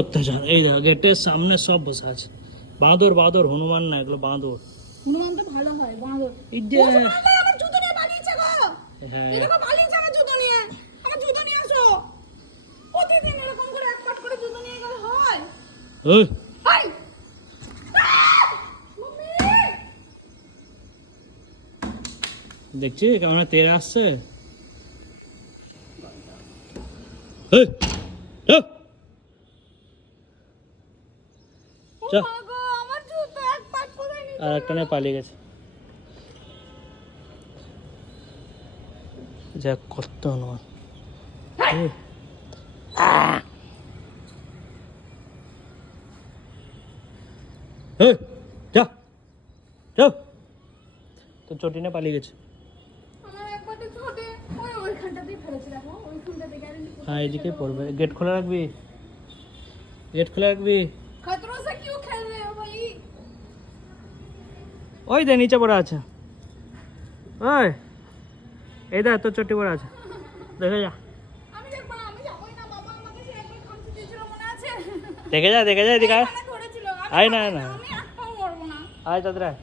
অত্যাচার। এই দেখো গেটের সামনে সব বসে আছে। বাঁদর বাঁদর, হনুমান না, এগুলো বাঁদর। হনুমান তো ভালো হয়, বাঁদর। এই যে আমার জুতো নিয়ে পালিয়েছে গো। হ্যাঁ এই দেখো পালিয়েছে আমার জুতো নিয়ে। আমার জুতো নিয়ে আসো। প্রতিদিন এরকম করে এক পাট করে জুতো নিয়ে গেলে হয়? ওই হাই! দেখছি কেমন তেরে আসছে। এই, চল। চল। আমার জুতো এক পাট কোথায় নিয়ে আর একটা নিয়ে পালিয়ে গেছে। যাক, কত হনুমান। এই, এই, যা যা, তো চটি নিয়ে পালিয়ে গেছে। আমার একবারটা ছোটে ওইখানটাতেই ফেলেছে, দেখো ওইখানটাতে গ্যারেন্টি। হ্যাঁ, এদিকে পড়বে। গেট খোলা রাখবি, গেট খোলা রাখবি। खतरों से क्यों खेल रहे हो भाई? ওই দে নিচে পড়ে আছে। ওই এই দেখ, তোর চটি পড়ে আছে, দেখে যা, আমি দেখব না, আমি যাবই না। বাবা আমাকে সে একবার খামচে দিয়েছিল, মনে আছে? দেখে যা, দেখে যা, এদিকে আয়। এখানে ধরেছিল। আয় না, না আমি এক পাও মরবো না। আয় তাড়াতাড়ি আয়।